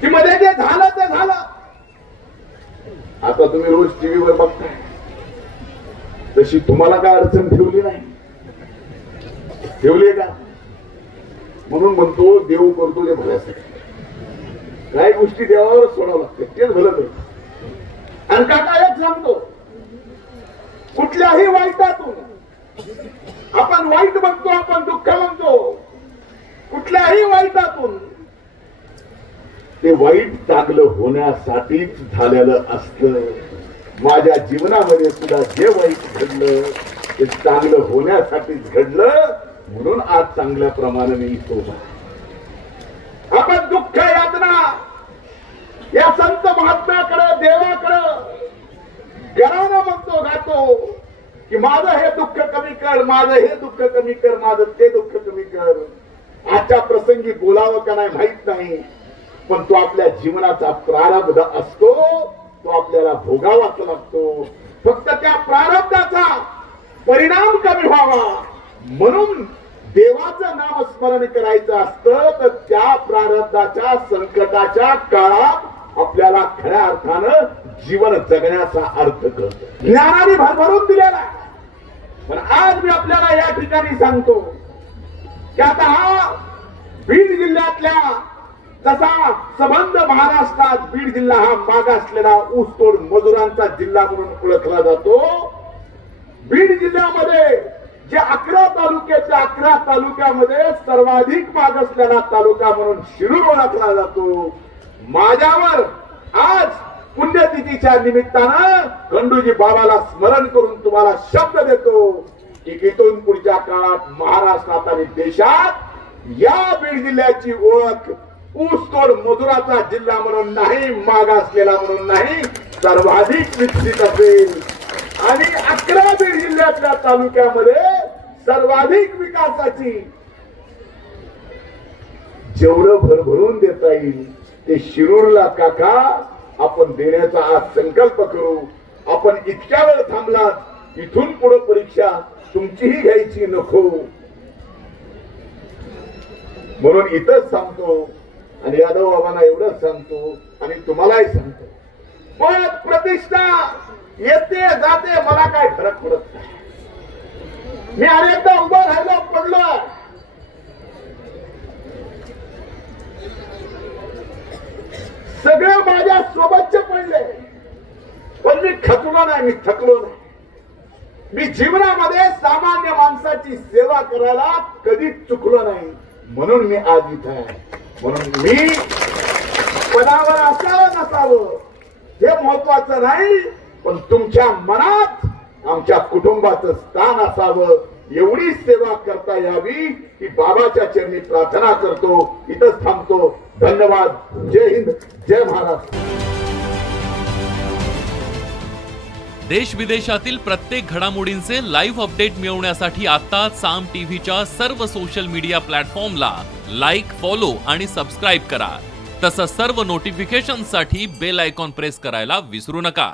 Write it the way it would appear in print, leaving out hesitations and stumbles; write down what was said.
की मध्ये जे झालं ते झालं. आता तुम्ही रोज टीव्हीवर बघताय, तशी तुम्हाला काय अडचण ठेवली नाही, ठेवली का? म्हणून म्हणतो देव करतो जे भल्यासाठी. काही गोष्टी देवावर सोडावं लागते, तेच भलं करतो. आणि काका एक सांगतो, कुठल्याही वाईटातून आपण वाईट म्हणतो, आपण दुःख म्हणतो, कुठल्याही वाईटातून ते वाईट चांगलं होण्यासाठीच झालेलं असतं. माझ्या जीवनामध्ये सुद्धा जे वाईट घडलं ते चांगलं होण्यासाठीच घडलं, म्हणून आज चांगल्या प्रमाणे मी इथं उभा. आपण दुःख यातना या संत महात्म्याकडे, देवाकडे गरानं म्हणतो, गातो की माझं हे दुःख कमी कर, माझं हे दुःख कमी कर, माझं ते दुःख कमी कर. आजच्या प्रसंगी बोलावं का नाही माहित नाही, पण तो आपल्या जीवनाचा प्रारब्ध असतो, तो आपल्याला भोगावाच लागतो. फक्त त्या प्रारब्धाचा परिणाम कमी व्हावा म्हणून देवाचं नाम स्मरण करायचं असतं. तर त्या प्रारब्धाच्या संकटाच्या काळात आपल्याला खऱ्या अर्थानं जीवन जगण्याचा अर्थ कळतो. ज्ञानाने भरभरून दिलेला. पण आज मी आपल्याला या ठिकाणी सांगतो की आता हा बीड जिल्ह्यातल्या, जसा संबंध महाराष्ट्रात बीड जिल्हा हा मागासलेला ऊसतोड मजुरांचा जिल्हा म्हणून ओळखला जातो. बीड जिल्ह्यामध्ये जे 11 तालुके, त्या 11 तालुक्यामध्ये सर्वाधिक मागासलेला तालुका म्हणून शिरूर ओळखला जातो. माझ्यावर आज पुण्यतिथीच्या निमित्तानं खंडूजी बाबाला स्मरण करून तुम्हाला शब्द देतो की इथून पुढच्या काळात महाराष्ट्रात आणि देशात या बीड जिल्ह्याची ओळख ऊसतोड मजुराचा जिल्हा म्हणून नाही, मागासलेला म्हणून नाही, सर्वाधिक विकसित असेल. आणि 11 बीड जिल्ह्यातल्या तालुक्यामध्ये सर्वाधिक विकासाची जेवढं भरभरून देता येईल ते शिरूरला काका आपण देण्याचा आज संकल्प करू. आपण इतक्या वेळ थांबलात, इथून पुढे परीक्षा तुमचीही घ्यायची नको म्हणून इथंच सांगतो. आणि यादव बाबांना एवढंच सांगतो आणि तुम्हालाही सांगतो, पद प्रतिष्ठा येते जाते, मला काय फरक पडत नाही. मी अनेकदा उभं राहिलो, पडलो, सगळे माझ्या सोबतचे पडले, पण मी खचलो नाही, मी थकलो नाही. मी जीवनामध्ये सामान्य माणसाची सेवा करायला कधीच चुकलो नाही, म्हणून मी आज इथं आहे. म्हणून मी पदावर असावं नसावं हे महत्वाचं नाही, पण तुमच्या मनात आमच्या कुटुंबाचं स्थान असावं, एवढी सेवा करता यावी ही बाबाच्या चरणी प्रार्थना करतो. इथंच थांबतो. धन्यवाद. जय हिंद, जय महाराष्ट्र. देश विदेशातील प्रत्येक घडामोडींचे लाईव्ह अपडेट मिळवण्यासाठी आता साम टीव्हीच्या सर्व सोशल मीडिया प्लॅटफॉर्मला लाईक, फॉलो आणि सबस्क्राईब करा. तसंच सर्व नोटिफिकेशनसाठी बेल आयकॉन प्रेस करायला विसरू नका.